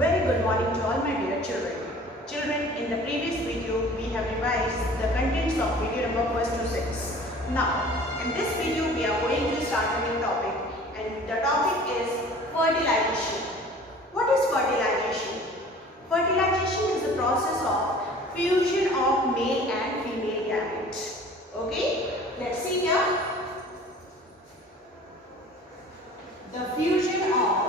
Very good morning to all my dear children. Children, in the previous video, we have revised the contents of video number 1 to 6. Now, in this video, we are going to start a new topic, and the topic is fertilization. What is fertilization? Fertilization is the process of fusion of male and female gametes. Okay, let's see here. The fusion of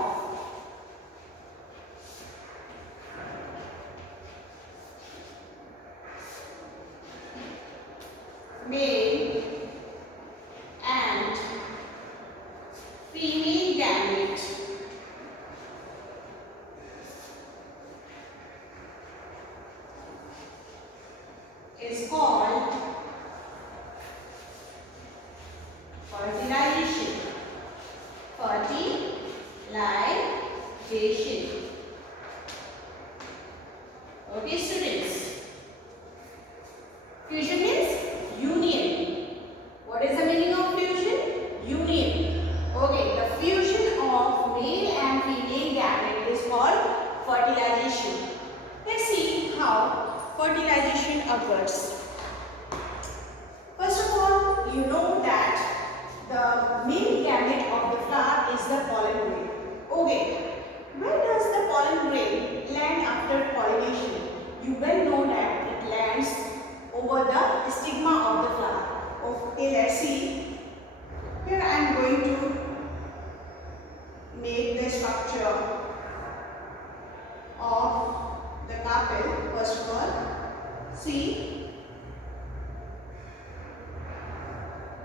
male and female gamete is called fertilization. Fertilization. Okay, students. Fusion means union. What is the meaning of fusion? Union. Okay, the fusion of male and female gamete is called fertilization. Let's see how fertilization occurs. First of all, you know that the male gamete of the flower is the pollen grain. Okay, where does the pollen grain land after pollination? You well know that it lands over the stigma of the flower. Okay, let's see. Here I am going to make the structure of the carpel. First of all, see.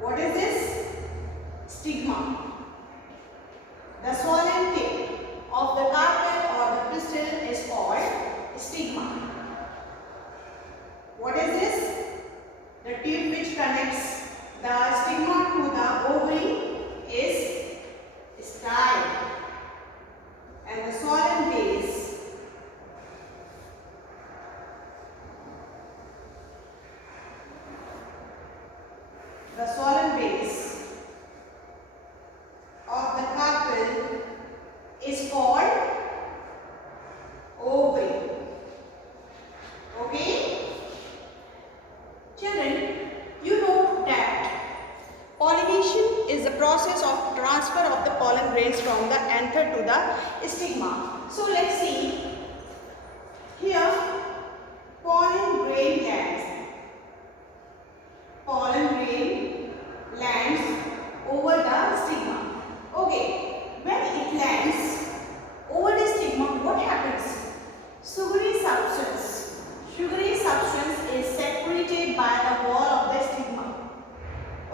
What is this? Stigma. The swollen tip of the carpel or the pistil is called stigma. What is this? The tip which connects the stigma to the ovary is style, and the swollen base of the carpel is called ovary. Okay? Children, you know that pollination is the process of transfer of the pollen grains from the anther to the stigma. So let's see. Here, pollen grain lands. Pollen grain lands over the stigma. Okay, when it lands over the stigma, what happens? Sugary substance is secreted by the wall of the stigma.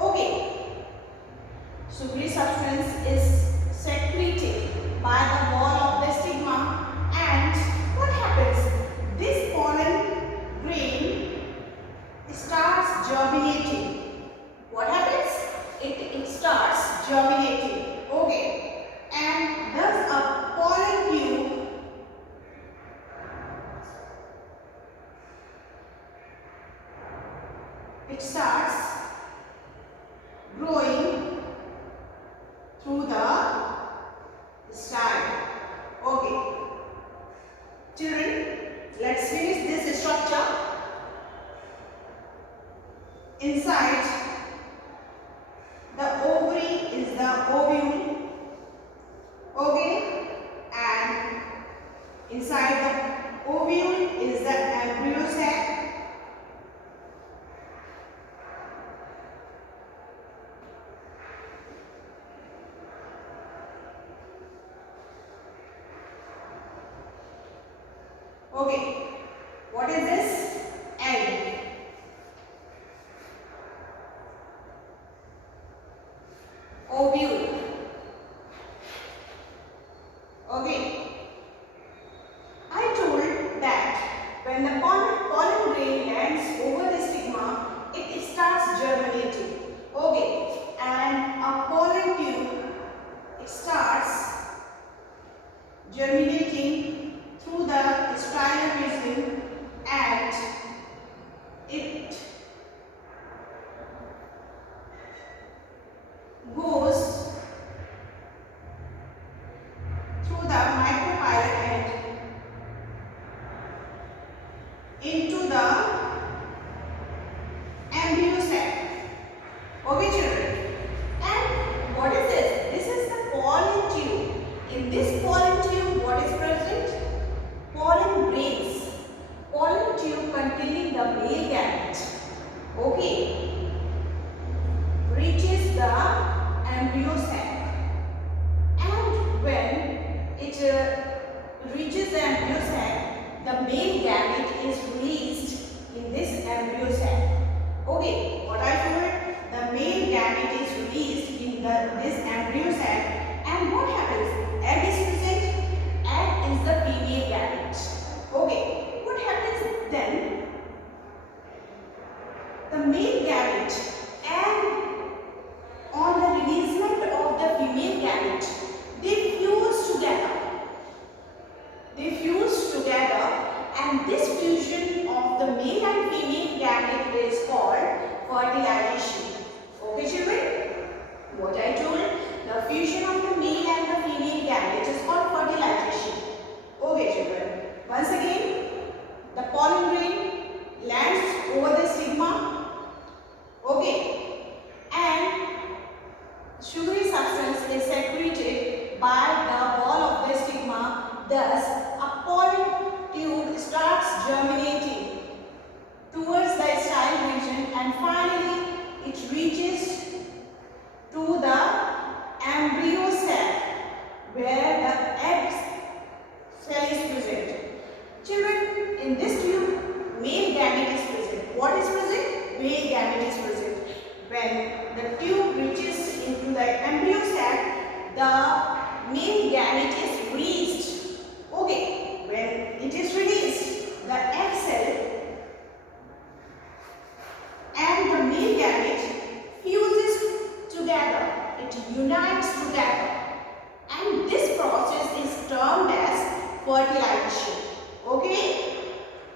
Okay, sugary substance is secreted by the wall of the stigma, and what happens? This pollen grain starts germinating. What happens? It starts germinating. Okay, and thus a pollen tube starts growing through the style. Okay, children, let's finish this structure. Inside the ovary is the ovule. Okay, and inside the ovule is the embryo sac. Okay, what is this? Egg. Ovule. Okay, I told that when the pollen grain lands over the stigma, it starts germinating. Okay, and a pollen tube starts germinating through the stylorhism, and it goes fusion of the male and the female gamete is called fertilization. Okay children, once again, the pollen grain lands over the stigma, okay, and sugary substance is secreted by the wall of the stigma. Thus, a pollen tube starts germinating towards the style region and finally it reaches to the embryo sac where the egg cell is present. Children, in this tube, male gamete is present. What is present? Male gamete is present. When the tube reaches into the embryo sac, the male gamete is released. Okay, when it is released, the egg cell and the male gamete fuses together. It unites together. And this process is termed as fertilization. Okay?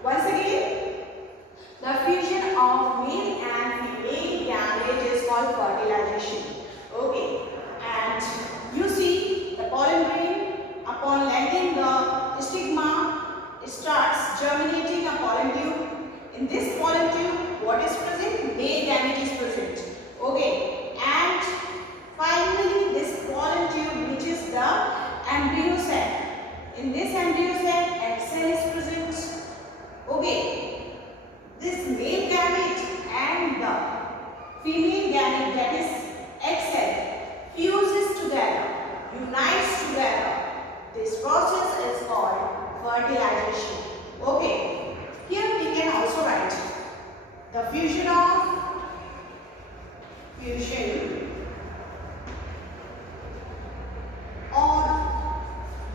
Once again, the fusion of male and female gamete is called fertilization. Okay? And you see the pollen grain upon landing the stigma, it starts germinating a pollen tube. In this pollen tube, what is present? Male gamete is present. Okay? And finally, this pollen tube reaches the embryo sac. In this embryo sac, egg cell is present. Okay, this male gamete and the female gamete, that is egg cell, fuses together, unites together. This process is called fertilization. Okay, here we can also write the fusion or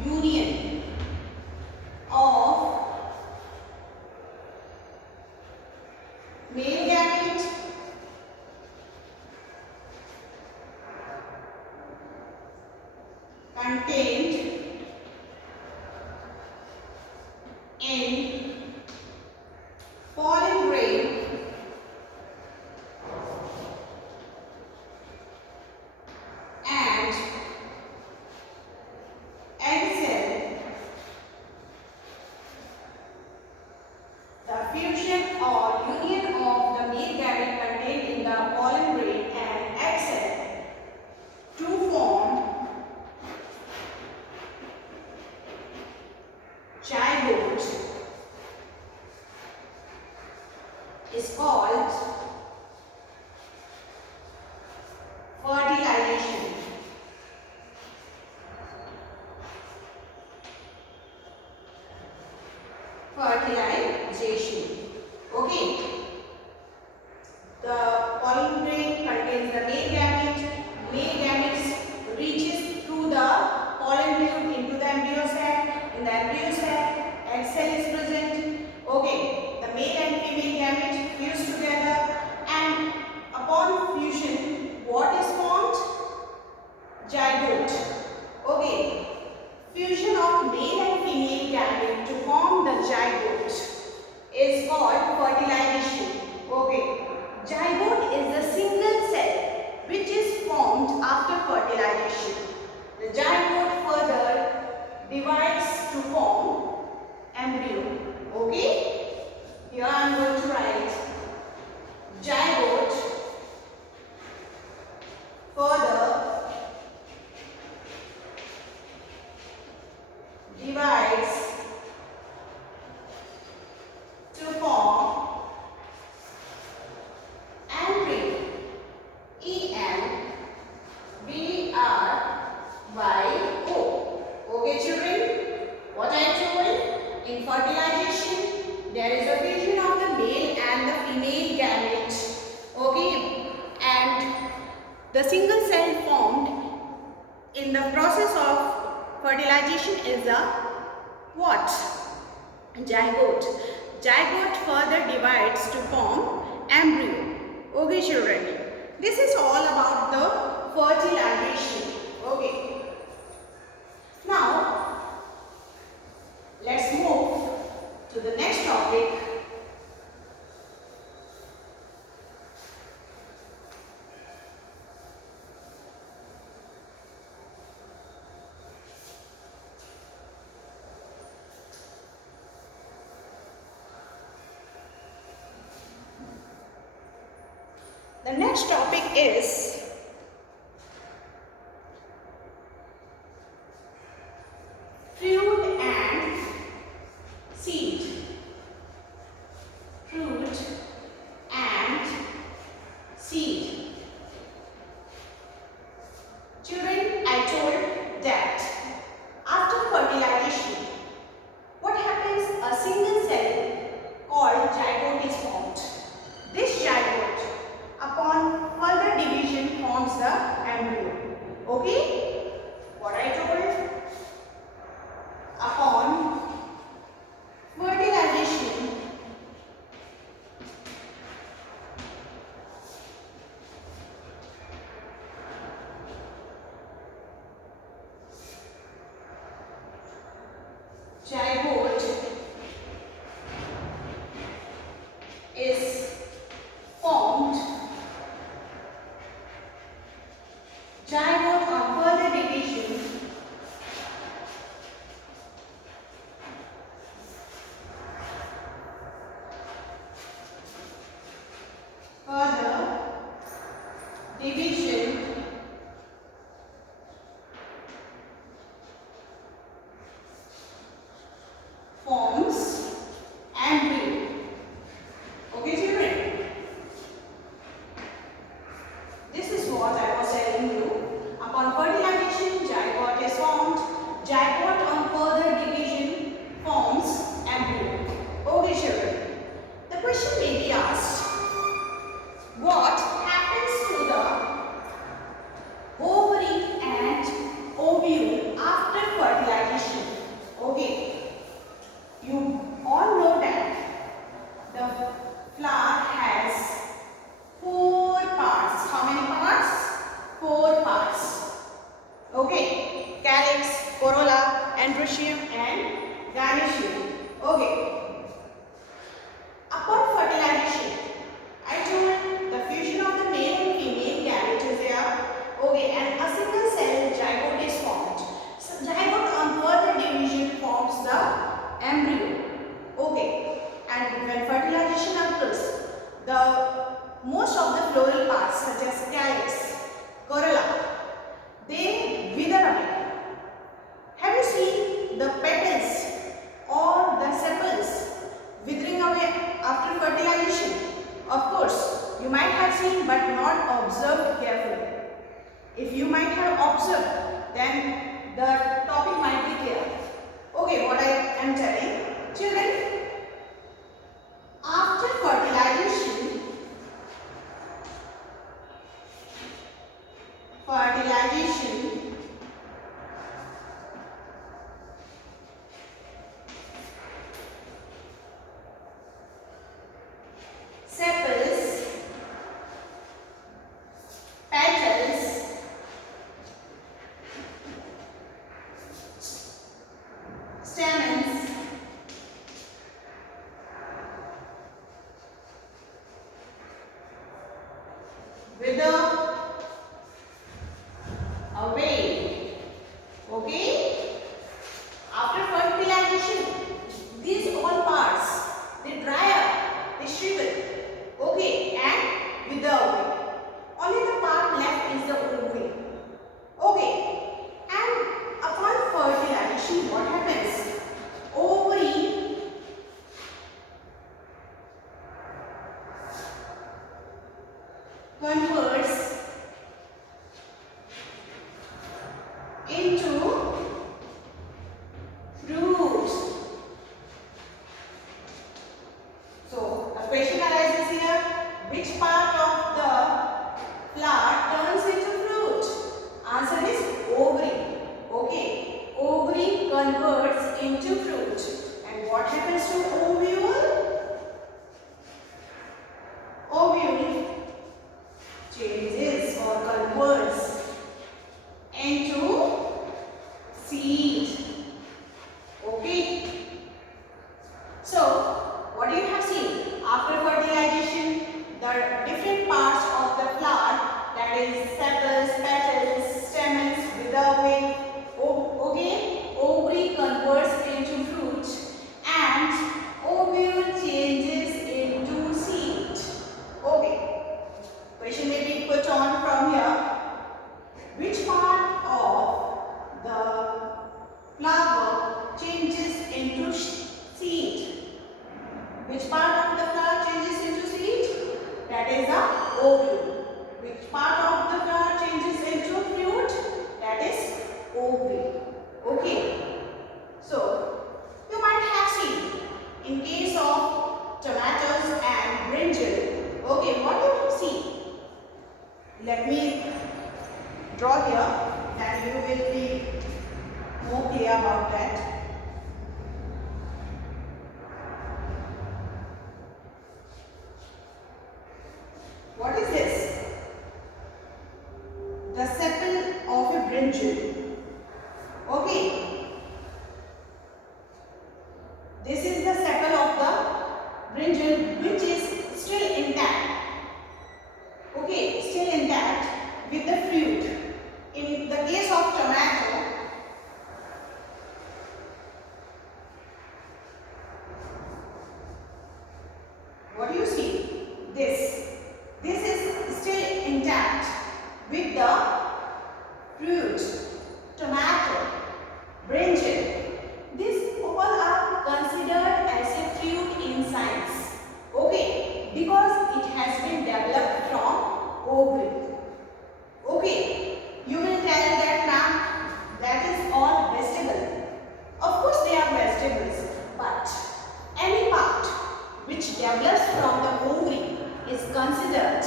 union of male gamete contained in pollen grain and egg cell. The fusion or union of the male gamete contained in the pollen grain and egg cell to form zygote is called fertilization. Fertilization. Okay. The pollen grain contains the male gamete. Male gamete reaches through the pollen tube into the embryo sac. In the embryo sac, egg cell is present. Okay. The male and female gamete fuse together, and upon fusion, what is formed? Zygote. Okay. Fusion of male and female gamete to form the zygote is called fertilization. Okay. Zygote is the single cell which is formed after fertilization. The zygote further divides to form embryo. Okay. Here I am going to write zygote further divides to form embryo. EMBRYO. Okay children, what I told, in fertilization there is a fusion of the male and the female gamete. Okay, and the single cell formed in the process of fertilization is a what? Zygote. Zygote further divides to form embryo. Okay children, this is all about the fertilization. Okay. Now, let's move to the next topic. The next topic is fruit and seed. Fruit and seed. Children, I told that after fertilization, what happens? A single cell called zygote is formed. This zygote, upon further division, forms the embryo. Okay? What I told? Upon fertilization, zygote is formed. Zygote on further division forms embryo. Okay, children? This is what I was telling you. Upon fertilization, zygote is formed. Zygote on further division forms embryo. Okay, children. The question may be asked, what happens to the ovary and ovule after fertilization? Okay. You all know that the flower has 4 parts. How many parts? 4 parts. Okay. Calyx, corolla, androecium and gynoecium. Okay. Upon fertilization, I told the fusion of the male and female gamete is there. Okay, and a single cell zygote is formed. So zygote on further division forms the embryo. Okay, and when fertilization occurs, the most of the floral parts such as calyx, corolla, they wither away. Have you seen the petals or the sepals withering away after fertilization? Of course, you might have seen but not observed carefully. If you might have observed, then the topic might be clear. Okay, what I am telling. Children, after fertilization, sepals, petals, stamens, wither away. Okay? After fertilization, these all parts, they dry up, they shrivel. Okay? And wither away. Only the part left is the ovary. Okay? And upon fertilization, what happens? Ovary converts into fruit. So, a question arises here, which part of the flower turns into fruit? Answer is ovary. Okay, ovary converts into fruit. And what happens to ovule? Ovule changes or converts into seed. Okay. So, what you have seen after fertilization, the different parts of the flower, that is sepals, petals, stamens, wither away. Okay, ovary converts into fruit and ovule changes into seed. Okay. Question brinjal. Okay, this is the sepal of the brinjal which is still intact. Okay, still intact with the fruit. In the case of tomato, what do you see? This is still intact with the fruit. Tomato, brinjal, these all are considered as a fruit in science. Okay, because it has been developed from ovary. Okay, you will tell that now that is all vegetable. Of course they are vegetables, but any part which develops from the ovary is considered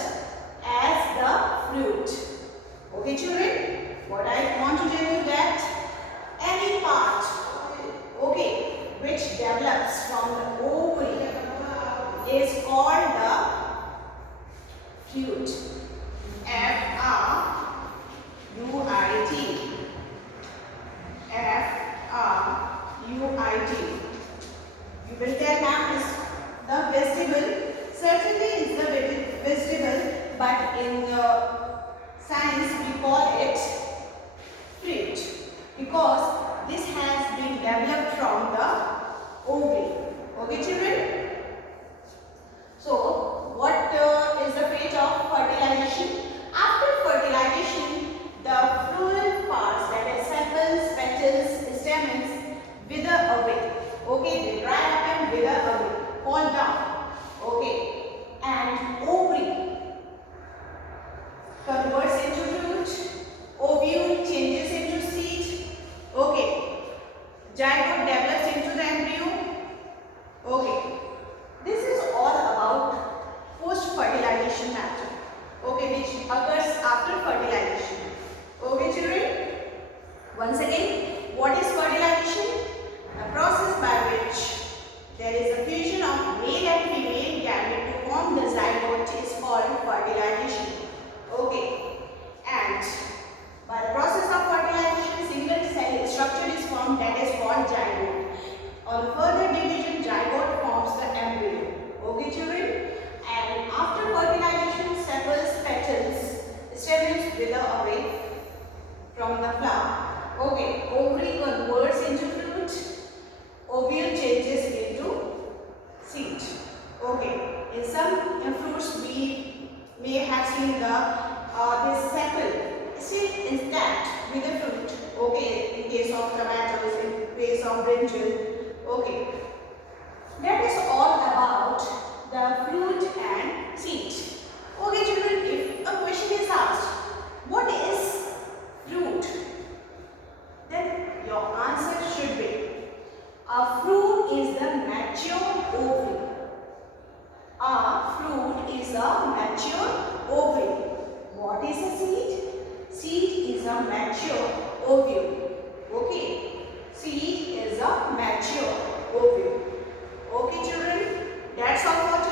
as the fruit. Okay children, what I want to tell you that any part, okay, which develops from the ovary is called the fruit. F-R-U-I-T. F-R-U-I-T. You will tell ma'am is the vegetable. Certainly is the vegetable, but in science we call it fruit because this has been developed from the ovary. Okay children? So what is the fate of fertilization? After fertilization, the floral parts, that is sepals, petals, stamens, wither away. Okay, they dry up and wither away, fall down. Okay, and ovary converts into fruit, ovule changes into seed. Okay, zygote develops into the embryo. Okay, this is all about post-fertilization matter. Okay, which occurs after fertilization. Okay children, once again, what is fertilization? A process by which there is a fusion of male and female gamete to form the zygote is called fertilization. Okay, and by the process of fertilization, single cell structure is formed, that is called zygote. On further division, zygote forms the embryo. Okay children, and after fertilization, sepals, petals, stamens wither away from the flower. Okay, ovary converts into fruit, ovule changes into seed. Okay, in some fruits we may have seen this sepal still intact with the fruit. Okay, in case of tomatoes, in case of brinjal. Okay, that is all about the fruit and seed. Okay children, if a question is asked, what is fruit? Then your answer should be, a fruit is the mature ovary. A fruit is a mature ovary. What is a seed? Seed is a mature ovule. Okay, seed is a mature ovule. Okay children, that's all for